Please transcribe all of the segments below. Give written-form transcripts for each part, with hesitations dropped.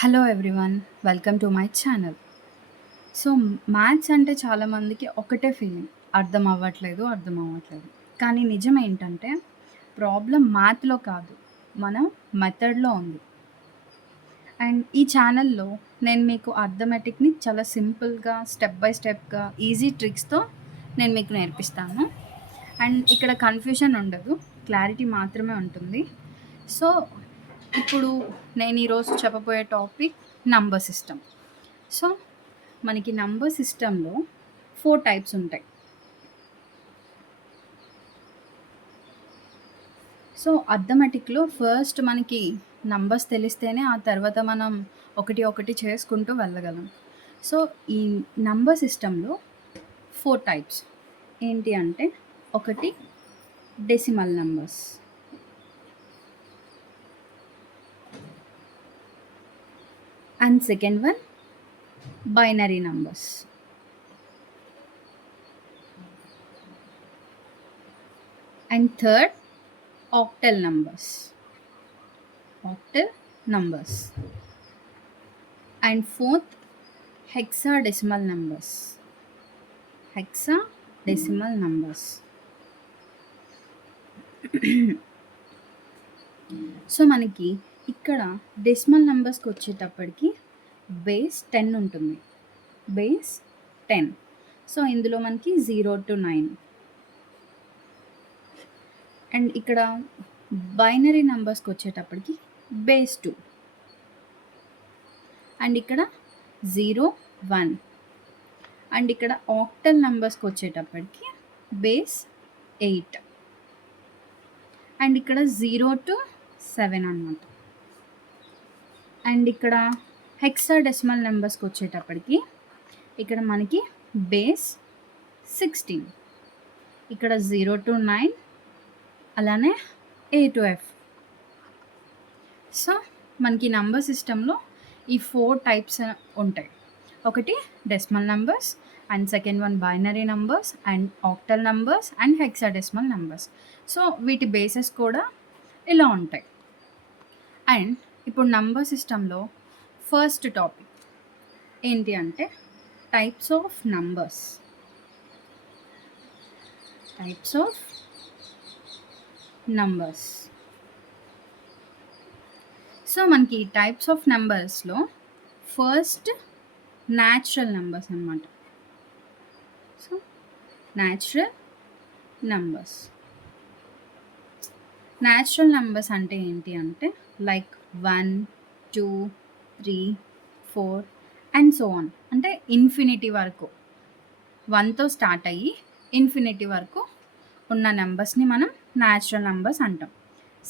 Hello everyone. Welcome to my channel. So, maths అంటే చాలామందికి ఒకటే ఫీలింగ్. అర్థం అవ్వట్లేదు. కానీ నిజమేంటంటే ప్రాబ్లమ్ మ్యాథ్‌లో కాదు. మన మెథడ్‌లో ఉంది. అండ్ ఈ ఛానల్‌లో నేను మీకు అర్థమెటిక్‌ని చాలా సింపుల్‌గా, స్టెప్ బై స్టెప్‌గా, ఈజీ ట్రిక్స్‌తో నేను మీకు నేర్పిస్తాను. అండ్ ఇక్కడ కన్‌ఫ్యూజన్ ఉండదు. క్లారిటీ మాత్రమే ఉంటుంది. సో, ఇప్పుడు నేను ఈరోజు చెప్పబోయే టాపిక్ నంబర్ సిస్టమ్. సో, మనకి నంబర్ సిస్టమ్‌లో 4 టైప్స్ ఉంటాయి. సో, అర్థమెటిక్‌లో ఫస్ట్ మనకి నంబర్స్ తెలిస్తేనే ఆ తర్వాత మనం ఒకటి ఒకటి చేసుకుంటూ వెళ్ళగలం. సో, ఈ నంబర్ సిస్టమ్‌లో 4 టైప్స్. ఏంటి అంటే ఒకటి decimal numbers. And second one binary numbers. And third octal numbers. And fourth hexadecimal numbers. So మనకి ఇక్కడ డెసిమల్ నెంబర్స్కి వచ్చేటప్పటికి బేస్ 10 ఉంటుంది. బేస్ 10. సో ఇందులో మనకి 0 to 9. అండ్ ఇక్కడ బైనరీ నెంబర్స్కి వచ్చేటప్పటికి బేస్ 2. అండ్ ఇక్కడ 0, 1. అండ్ ఇక్కడ ఆక్టల్ నెంబర్స్కి వచ్చేటప్పటికి బేస్ 8. అండ్ ఇక్కడ 0 to 7 అన్నమాట. అండ్ ఇక్కడ హెక్సాడెసిమల్ నెంబర్స్కి వచ్చేటప్పటికి ఇక్కడ మనకి బేస్ 16. ఇక్కడ 0 to 9, అలానే A to F. సో మనకి నంబర్ సిస్టంలో ఈ 4 టైప్స్ ఉంటాయి. ఒకటి decimal numbers, and second one binary numbers, and octal numbers, and hexadecimal numbers. So వీటి బేసెస్ కూడా ఇలా ఉంటాయి. అండ్ ఇప్పుడు నంబర్ సిస్టంలో ఫస్ట్ టాపిక్ ఏంటి అంటే టైప్స్ ఆఫ్ నంబర్స్. సో మనకి టైప్స్ ఆఫ్ నెంబర్స్లో ఫస్ట్ న్యాచురల్ నెంబర్స్ అన్నమాట. సో న్యాచురల్ నెంబర్స్ అంటే ఏంటి అంటే లైక్ 1, 2, 3, 4 అండ్ సో ఆన్. అంటే ఇన్ఫినిటీ వరకు 1తో స్టార్ట్ అయ్యి ఇన్ఫినిటీ వరకు ఉన్న నెంబర్స్ని మనం న్యాచురల్ నెంబర్స్ అంటాం.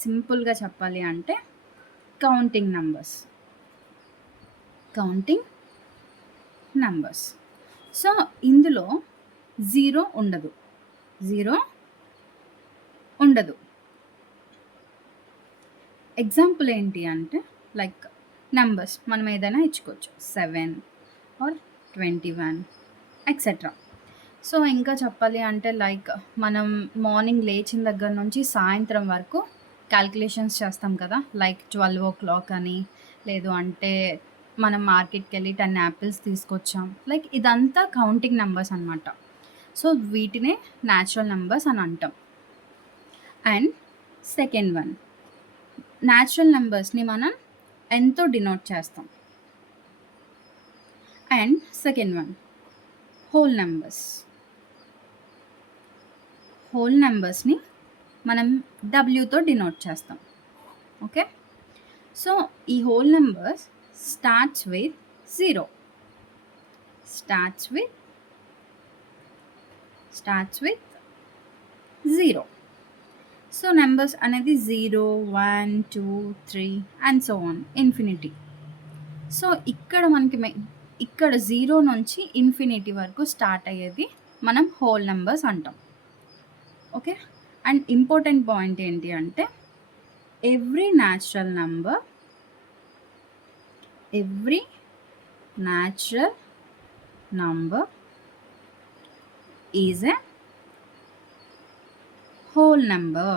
సింపుల్గా చెప్పాలి అంటే కౌంటింగ్ నంబర్స్. సో ఇందులో జీరో ఉండదు. ఎగ్జాంపుల్ ఏంటి అంటే లైక్ నెంబర్స్ మనం ఏదైనా ఇచ్చుకోవచ్చు, 7 ఆర్ 21 ఎక్సెట్రా. సో ఇంకా చెప్పాలి అంటే లైక్ మనం మార్నింగ్ లేచిన దగ్గర నుంచి సాయంత్రం వరకు క్యాల్కులేషన్స్ చేస్తాం కదా, లైక్ 12 అని, లేదు అంటే మనం మార్కెట్కి వెళ్ళి 10 యాపిల్స్ తీసుకొచ్చాం, లైక్ ఇదంతా కౌంటింగ్ నెంబర్స్ అనమాట. సో వీటినే న్యాచురల్ నెంబర్స్ అని అంటాం. అండ్ సెకండ్ వన్, న్యాచురల్ నెంబర్స్ని మనం ఎంతో డినోట్ చేస్తాం. అండ్ సెకండ్ వన్ హోల్ నెంబర్స్ని మనం డబ్ల్యూతో డినోట్ చేస్తాం. ఓకే, సో ఈ whole numbers starts with zero. So numbers అనేది 0, 1, 2, 3 and so on infinity. So ఇక్కడ మనకి ఇక్కడ 0 నుంచి ఇన్ఫినిటీ వరకు స్టార్ట్ అయ్యేది మనం హోల్ నెంబర్స్ అంటాం. ఓకే, అండ్ ఇంపార్టెంట్ పాయింట్ ఏంటి అంటే every natural number is a whole number.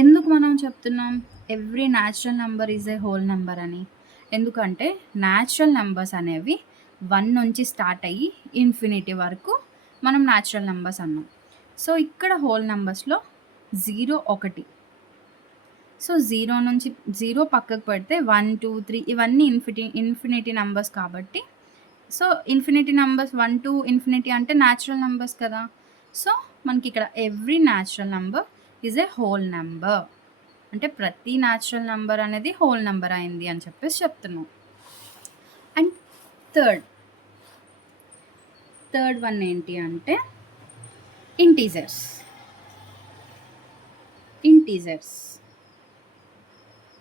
ఎందుకు మనం చెప్తున్నాం every natural number is a whole number అని? ఎందుకంటే న్యాచురల్ నంబర్స్ అనేవి 1 నుంచి స్టార్ట్ అయ్యి ఇన్ఫినిటీ వరకు మనం న్యాచురల్ నంబర్స్ అన్నాం. సో, ఇక్కడ హోల్ నంబర్స్‌లో 0, 1. సో, 0 నుంచి 0 పక్కకు పెడితే 1, 2, 3 ఇవన్నీ ఇన్ఫినిటీ నంబర్స్ కాబట్టి, so, infinity numbers 1 to infinity అంటే న్యాచురల్ నంబర్స్ కదా! సో, మనకిక్కడ every natural number is a whole number. అంటే ప్రతి న్యాచురల్ నంబర్ అనేది హోల్ నంబర్ అయింది అని చెప్పేసి చెప్తున్నాం. అండ్ థర్డ్ వన్ ఏంటి అంటే ఇంటీజర్స్.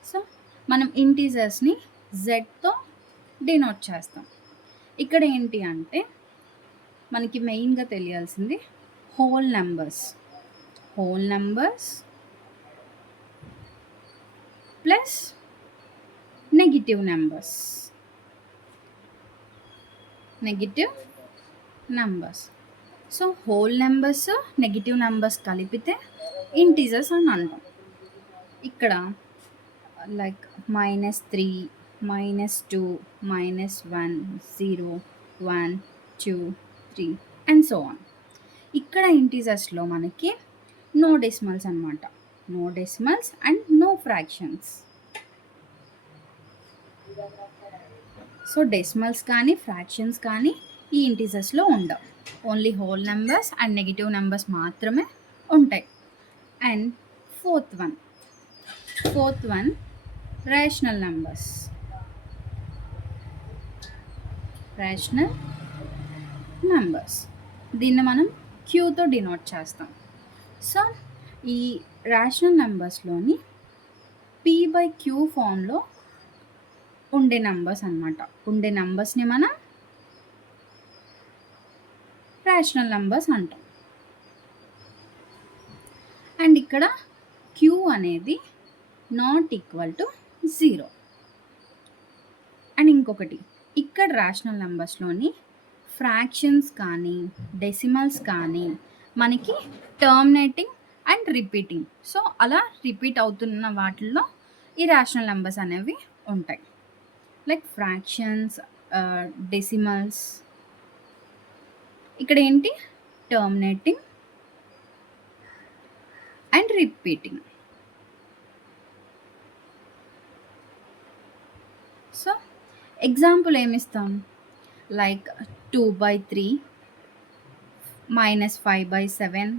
సో, మనం ఇంటీజర్స్‌ని జెడ్‌తో డినోట్ చేస్తాం. ఇక్కడ ఏంటి అంటే మనకి మెయిన్‌గా తెలియాల్సింది whole numbers plus negative numbers. So, whole numbers, negative numbers కలిపితే ఇంటీజర్స్ అని అంటాం. ఇక్కడ లైక్ -3, -2, -1, 0, 1, 2, 3 అండ్ సో ఆన్. ఇక్కడ ఇంటీజర్స్‌లో మనకి నో డెసిమల్స్ అనమాట. No decimals and no fractions. So, decimals కానీ, ఫ్రాక్షన్స్ కానీ ఈ ఇంటీజర్స్‌లో ఉండవు. Only whole numbers and negative numbers మాత్రమే ఉంటాయి. And fourth one rational numbers. దీన్ని మనం క్యూతో డినోట్ చేస్తాం. సో, ఈ రేషనల్ నంబర్స్‌లోని p/q ఫామ్‌లో ఉండే నంబర్స్ అనమాట. ఉండే నంబర్స్‌ని మనం రేషనల్ నంబర్స్ అంటాం. అండ్ ఇక్కడ q అనేది నాట్ ఈక్వల్ టు 0. అండ్ ఇంకొకటి, ఇక్కడ రేషనల్ నంబర్స్‌లోని ఫ్రాక్షన్స్ కానీ, డెసిమల్స్ కానీ మనకి టర్మినేటింగ్ అండ్ రిపీటింగ్. సో, అలా రిపీట్ అవుతున్న వాటిల్లో ఈ రేషనల్ నంబర్స్ అనేవి ఉంటాయి. Like fractions, decimals. ఇక్కడ ఏంటి terminating and repeating. So, example ఏమిస్తాం? Like 2/3, -5/7,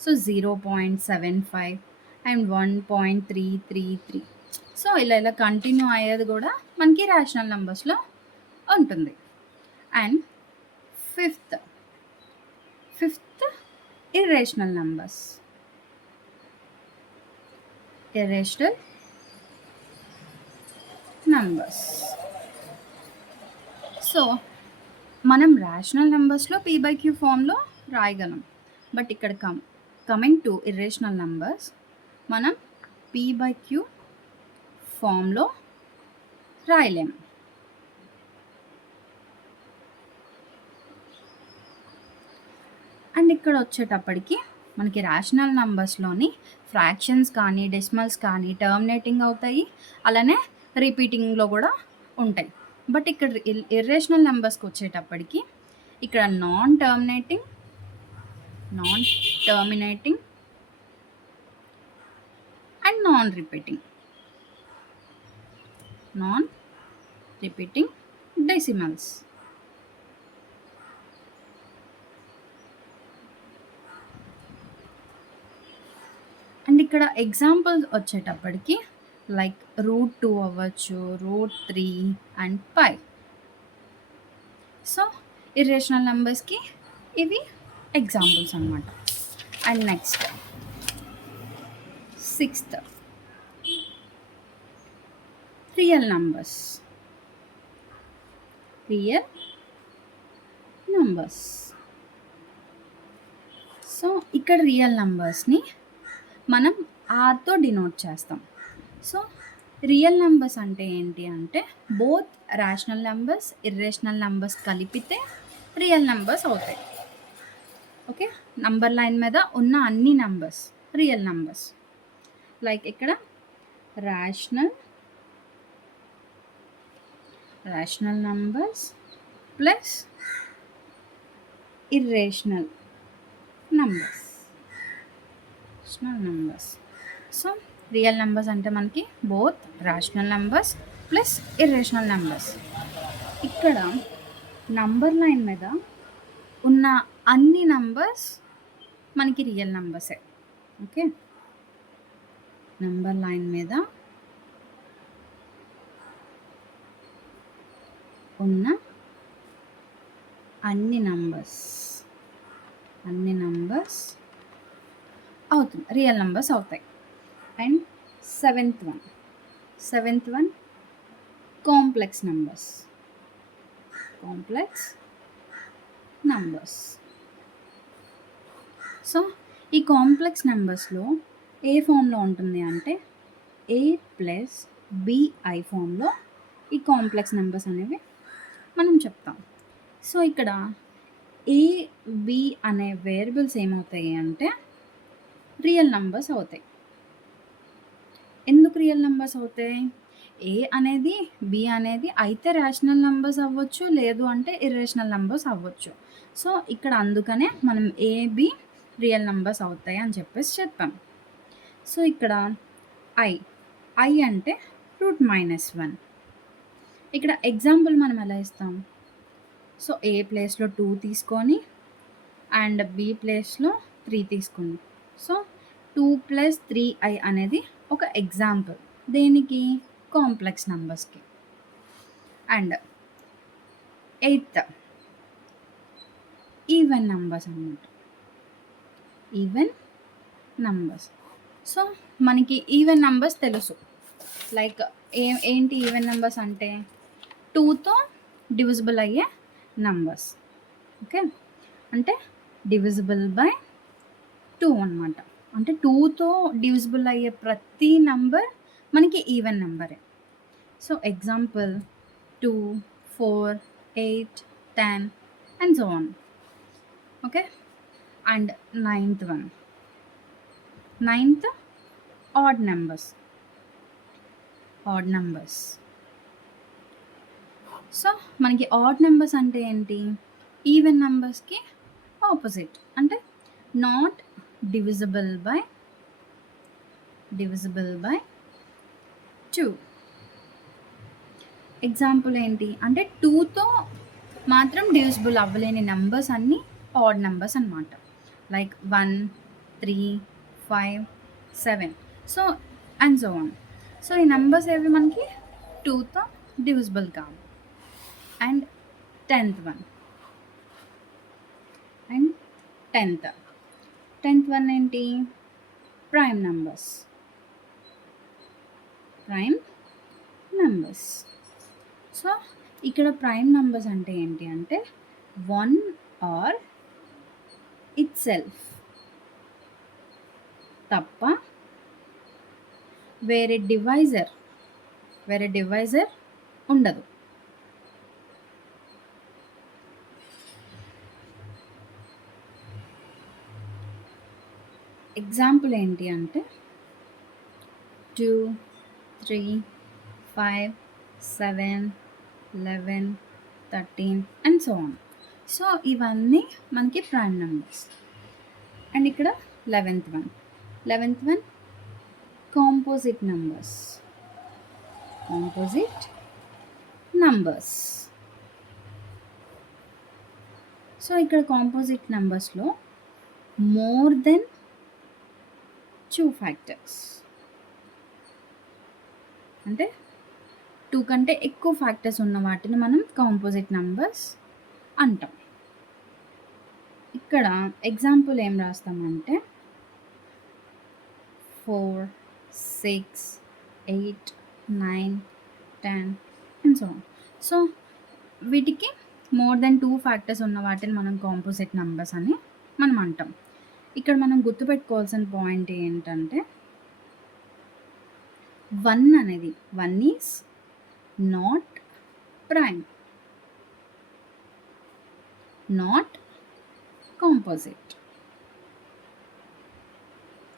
so 0.75 and 1.333. సో, ఇలా కంటిన్యూ అయ్యేది కూడా మనకి రేషనల్ నంబర్స్‌లో ఉంటుంది. And fifth irrational numbers. So, మనం రేషనల్ నంబర్స్‌లో p/q ఫామ్‌లో రాయగలం. బట్ ఇక్కడ కమింగ్ టు ఇర్రేషనల్ నంబర్స్ మనం p/q ఫామ్‌లో రాయలేము. అండ్ ఇక్కడ వచ్చేటప్పటికి మనకి రేషనల్ నంబర్స్‌లోని ఫ్రాక్షన్స్ కానీ, డెసిమల్స్ కానీ టర్మినేటింగ్ అవుతాయి. అలానే రిపీటింగ్‌లో కూడా ఉంటాయి. బట్ ఇక్కడ ఇర్రేషనల్ నంబర్స్‌కి వచ్చేటప్పటికి ఇక్కడ non terminating and non repeating decimals. And ఇక్కడ ఎగ్జాంపుల్స్ వచ్చేటప్పటికి లైక్ √2 అవ్వచ్చు, √3 అండ్ π. సో, ఇర్రేషనల్ నంబర్స్‌కి ఇవి ఎగ్జాంపుల్స్ అనమాట. And next sixth real numbers. So, ఇక్కడ రియల్ నంబర్స్‌ని మనం ఆర్‌తో డినోట్ చేస్తాం. సో, రియల్ నంబర్స్ అంటే ఏంటి అంటే both rational numbers, irrational numbers కలిపితే రియల్ నంబర్స్ అవుతాయి. ఓకే, నంబర్ లైన్ మీద ఉన్న అన్ని నంబర్స్ రియల్ నంబర్స్. లైక్ ఇక్కడ rational numbers plus irrational numbers. So real numbers అంటే మనకి both rational numbers plus irrational numbers. ఇక్కడ నంబర్ లైన్ మీద ఉన్న అన్ని నంబర్స్ మనకి రియల్ నెంబర్సే. ఓకే, నంబర్ లైన్ మీద ఉన్న అన్ని నంబర్స్ అవుతుంది రియల్ నెంబర్స్ అవుతాయి. And seventh one complex numbers. So ఈ కాంప్లెక్స్ నెంబర్స్లో ఏ ఫామ్లో ఉంటుంది అంటే a ప్లస్ bi ఫామ్లో ఈ కాంప్లెక్స్ నెంబర్స్ అనేవి మనం చెప్తాం. సో ఇక్కడ a b అనే వేరియబుల్స్ ఏమవుతాయి అంటే రియల్ నెంబర్స్ అవుతాయి. ఎందుకు రియల్ నెంబర్స్ అవుతాయి? ఏ అనేది బి అనేది అయితే రేషనల్ నెంబర్స్ అవ్వచ్చు, లేదు అంటే ఇర్రేషనల్ నెంబర్స్ అవ్వచ్చు. సో ఇక్కడ అందుకనే మనం ఏ బి రియల్ నెంబర్స్ అవుతాయి అని చెప్పేసి చెప్పాం. సో ఇక్కడ ఐ అంటే √-1. ఇక్కడ ఎగ్జాంపుల్ మనం ఎలా ఇస్తాం? సో ఏ ప్లేస్లో 2 తీసుకొని అండ్ బి ప్లేస్లో 3 తీసుకుంది. సో 2 + 3i అనేది ఒక ఎగ్జాంపుల్ దేనికి? కాంప్లెక్స్ నెంబర్స్కి. అండ్ 8th ఈవెన్ నెంబర్స్ అన్నమాట. సో మనకి ఈవెన్ నెంబర్స్ తెలుసు. లైక్ ఏంటి ఈవెన్ నెంబర్స్ అంటే 2తో డివిజిబుల్ అయ్యే నంబర్స్. ఓకే, అంటే డివిజిబుల్ బై 2 అన్నమాట. అంటే 2తో డివిజిబుల్ అయ్యే ప్రతి నంబర్ మనకి ఈవెన్ నెంబరే. So example 2, 4, 8, 10 and so on. Okay, and 9th odd numbers. So మనకి ఆడ్ నెంబర్స్ అంటే ఏంటి? ఈవెన్ నెంబర్స్కి ఆపోజిట్, అంటే నాట్ డివిజిబుల్ బై 2. ఎగ్జాంపుల్ ఏంటి అంటే 2తో మాత్రం డివిజిబుల్ అవ్వలేని నెంబర్స్ అన్నీ ఆడ్ నెంబర్స్ అన్నమాట. Like 1, 3, 5, 7 so and so on. So ఈ నెంబర్స్ ఏవి మనకి 2తో డివిజిబుల్ కావు. అండ్ 10th వన్ ఏంటి? Prime numbers. సో ఇక్కడ ప్రైమ్ నెంబర్స్ అంటే ఏంటి అంటే 1 or ఇట్సెల్ఫ్ తప్ప వేరే డివైజర్ ఉండదు. ఎగ్జాంపుల్ ఏంటి అంటే 2, 3, 5, 7, 11, 13 అండ్ సో ఆన్. సో ఇవన్నీ మనకి ప్రైమ్ నెంబర్స్. అండ్ ఇక్కడ 11th one composite numbers. So ఇక్కడ కాంపోజిట్ నెంబర్స్లో మోర్ దెన్ 2 ఫ్యాక్టర్స్, అంటే 2 కంటే ఎక్కువ ఫ్యాక్టర్స్ ఉన్న వాటిని మనం కాంపోజిట్ నెంబర్స్ అంటాం. ఇక్కడ ఎగ్జాంపుల్ ఏం రాస్తామంటే 4, 6, 8, 9, 10 అండ్ సో ఆన్. సో వీటికి మోర్ దెన్ 2 ఫ్యాక్టర్స్ ఉన్న వాటిని మనం కాంపోజిట్ నెంబర్స్ అని మనం అంటాం. ఇక్కడ మనం గుర్తుపెట్టుకోవాల్సిన పాయింట్ ఏంటంటే 1 is not prime, not composite.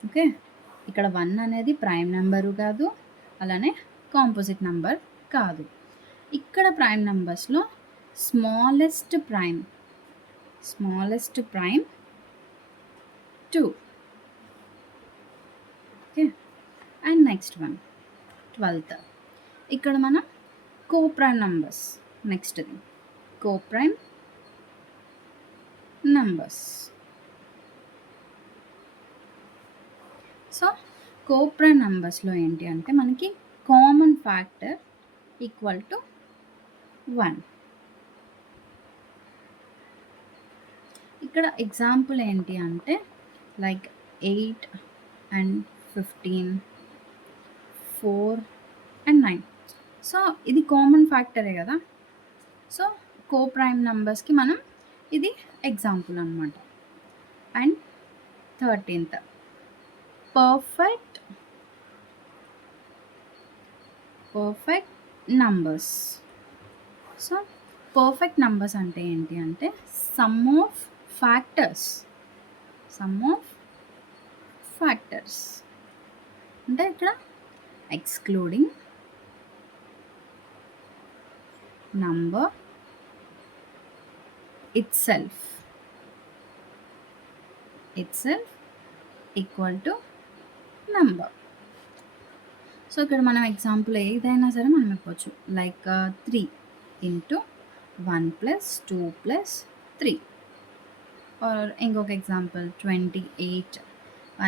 Okay, ఇక్కడ 1 అనేది ప్రైమ్ నెంబరు కాదు, అలానే కాంపోజిట్ నంబర్ కాదు. ఇక్కడ ప్రైమ్ నంబర్స్‌లో smallest prime 2. Okay. And next one 12th. ఇక్కడ మనం కోప్రైమ్ నంబర్స్ నెక్స్ట్‌ది. Coprime numbers. సో, కోప్రైమ్ నంబర్స్‌లో ఏంటి అంటే మనకి కామన్ ఫ్యాక్టర్ ఈక్వల్ టు 1. ఇక్కడ ఎగ్జాంపుల్ ఏంటి అంటే లైక్ 8 అండ్ 15, 4 అండ్ 9. సో, ఇది కామన్ ఫ్యాక్టరే కదా! సో, కోప్రైమ్ నంబర్స్‌కి మనం ఇది ఎగ్జాంపుల్ అనమాట. And 13th perfect numbers. So, perfect numbers అంటే ఏంటి అంటే సమ్ ఆఫ్ ఫ్యాక్టర్స్ అంటే ఇక్కడ excluding number itself equal to number. So, ఇక్కడ మనం ఎగ్జాంపుల్ ఏదైనా సరే మనం ఇవ్వచ్చు. Like 3 into 1 + 2 + 3. ఆర్ ఇంకొక ఎగ్జాంపుల్ 28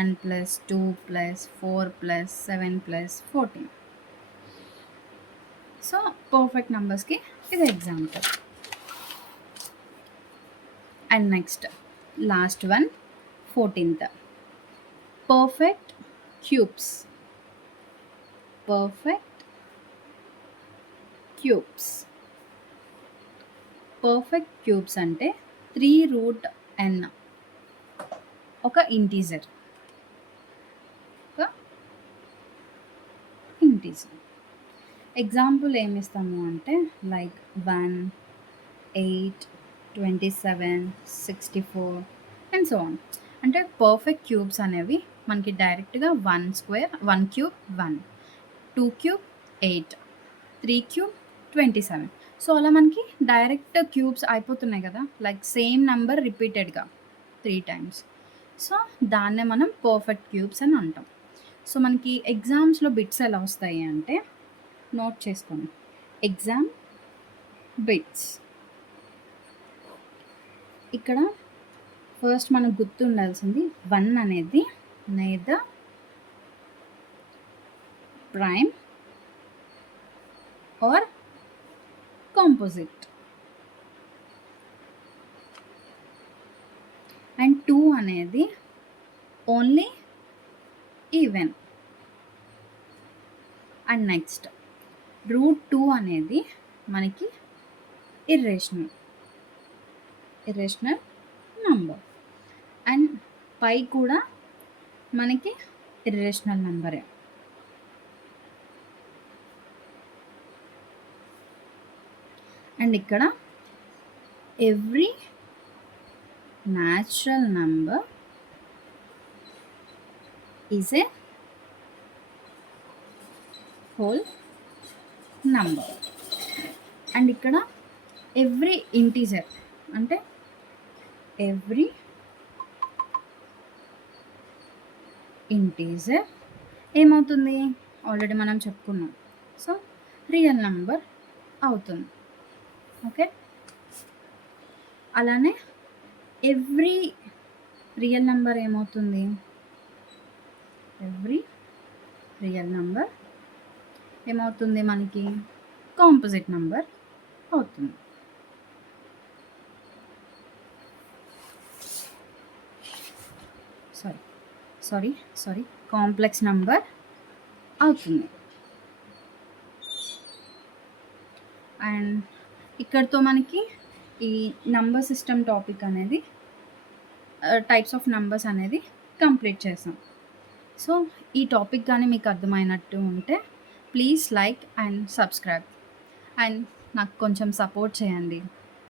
1 + 2 + 4 + 7 + 14. సో, పర్ఫెక్ట్ నంబర్స్‌కి ఇది example. And next last one 14th perfect cubes. Perfect cubes అంటే 3√n ఒక ఇంటీజర్. ఎగ్జాంపుల్ ఏమిస్తాము అంటే లైక్ 1, 8, 27, 64 అండ్ సో ఆన్. అంటే పర్ఫెక్ట్ క్యూబ్స్ అనేవి మనకి డైరెక్ట్‌గా 1 క్యూబ్ 1, 2 క్యూబ్ 8, 3 క్యూబ్ 27. సో, అలా మనకి డైరెక్ట్ క్యూబ్స్ అయిపోతున్నాయి కదా! లైక్ సేమ్ నంబర్ రిపీటెడ్‌గా 3 టైమ్స్. సో, దాన్నే మనం పర్ఫెక్ట్ క్యూబ్స్ అని అంటాం. సో, మనకి ఎగ్జామ్స్‌లో బిట్స్ ఎలా వస్తాయి అంటే నోట్ చేసుకోండి. Exam bits. ఇక్కడ ఫస్ట్ మనకు గుర్తుండాల్సింది 1 అనేది neither prime or composite. And 2 అనేది ఓన్లీ ఈవెన్. అండ్ నెక్స్ట్ √2 అనేది మనకి ఇర్రేషనల్ నంబర్. అండ్ పై కూడా మనకి ఇర్రేషనల్ నంబరే. అండ్ ఇక్కడ every natural number is a whole number. And ఇక్కడ ఎవ్రీ ఇంటీజర్ అంటే ఎవ్రీ ఇంటీజర్ ఏమవుతుంది ఆల్రెడీ మనం చెప్పుకున్నాం. సో, రియల్ నంబర్ అవుతుంది. ఓకే. అలానే ఎవ్రీ రియల్ నంబర్ ఏమవుతుంది? ఎవ్రీ రియల్ నంబర్ ఏమవుతుంది మనకి? కాంపోజిట్ నంబర్ అవుతుంది. సారీ కాంప్లెక్స్ నంబర్ అవుతుంది. అండ్ ఇక్కడితో మనకి ఈ నంబర్ సిస్టమ్ టాపిక్ అనేది టైప్స్ ఆఫ్ నంబర్స్ అనేది కంప్లీట్ చేసాం. సో, ఈ టాపిక్ కానీ మీకు అర్థమైనట్టు ఉంటే please like and subscribe. And నాకు కొంచెం సపోర్ట్ చేయండి.